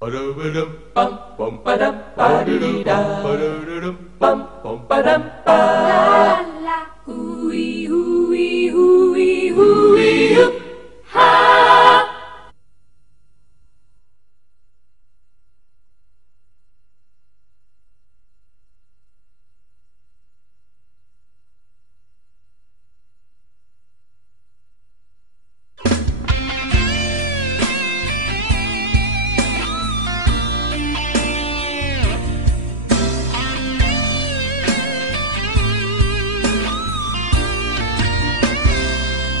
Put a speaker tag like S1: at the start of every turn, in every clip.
S1: Ba-da-ba-dum, bum, bum, ba-dum, ba-dee-dee-da. Ba-da-da-dum, bum, bum, ba-dum,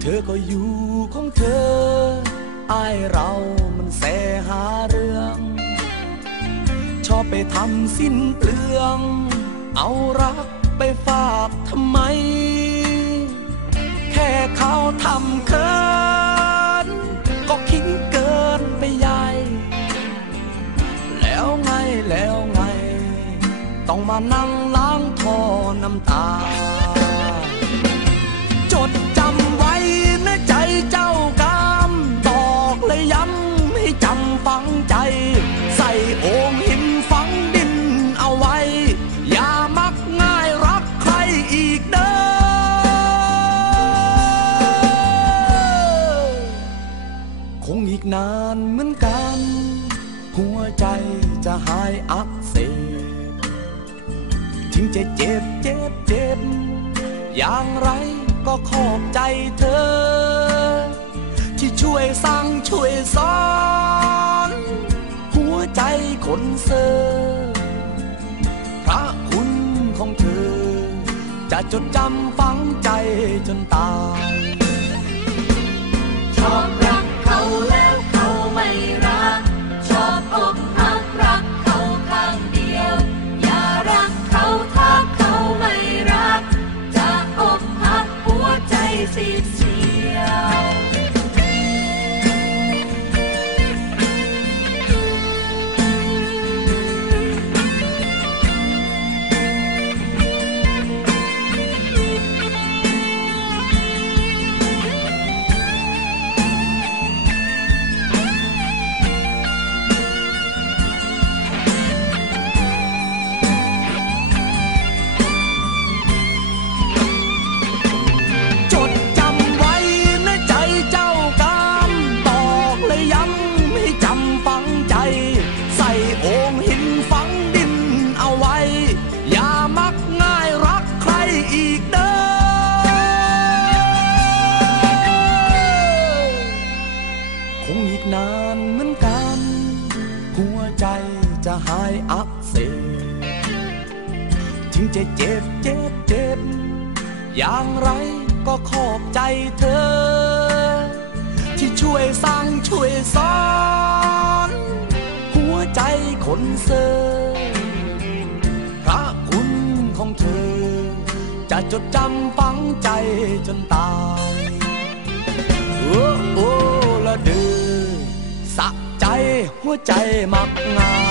S2: เธอก็อยู่ของเธออายเรามันแสหาเรื่อง ชอบไปทำสิ้นเปลือง เอารักไปฝากทำไม แค่เขาทำเคิน ก็คิดเกินไปใหญ่ แล้วไงแล้วไง ต้องมานั่งล้างทอน้ำตา คงอีกนานเหมือนกัน หัวใจจะหายอักเสบถึงจะเจ็บเจ็บเจ็บ อย่างไรก็ขอบใจเธอ ที่ช่วยสั่งช่วยสอน หัวใจคนเซอพระคุณของเธอ จะจดจำฝังใจจนตาย
S3: ชอบ ใใจ
S2: จะหายอักเสบถึงจะเจ็บเจ็บเจ็บ อย่างไรก็ขอบใจเธอ ที่ช่วยสั่งช่วยสอน หัวใจคนเซอร์พระคุณของเธอ จะจดจำฝังใจจนตาย หัวใจมักงา